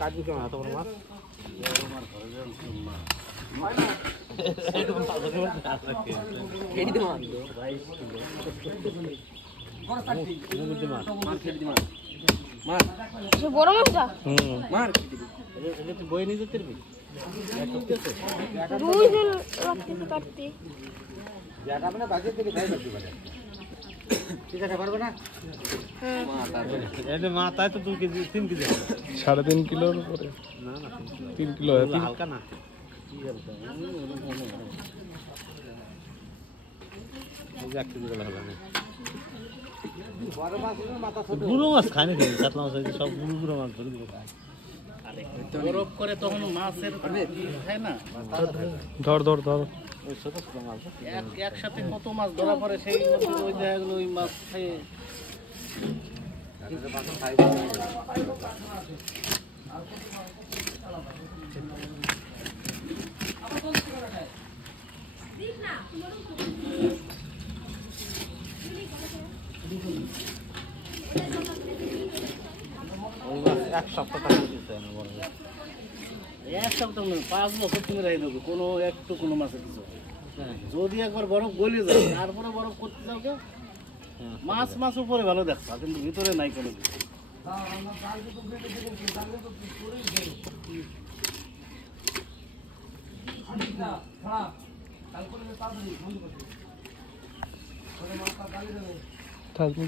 কাটবি কেমন এত বড় মাছ? বড় মাছটা বই নিয়ে যেতে পারবি? রুই রাখতে কাটতে মাথায় তো 2 কেজি 3 কেজি 3.5 কিলোর উপরে না না 3 কিলো হালকা না বুড়ো মাছ খায় না কাতলা মাছ সব বুড়ো মাছ ধরে বরফ করে তখন মাছের খায় না ধর ধর ধর ওই ছোট ছোট মাছ একসাথে কত মাছ ধরা পড়ে সেই ওই দেখা গেল ওই মাছ খেয়ে এক সপ্তাহ এক সপ্তাহ 5 বছর তুমি রেখে দেবো কোনো একটু কোনো মাছের কিছু যদি একবার বরফ গলে যায় তারপরে বরফ করতে যাও কেউ মাছ মাছ উপরে ভালো দেখবা কিন্তু ভিতরে নাই কোনো কিছু থাকবে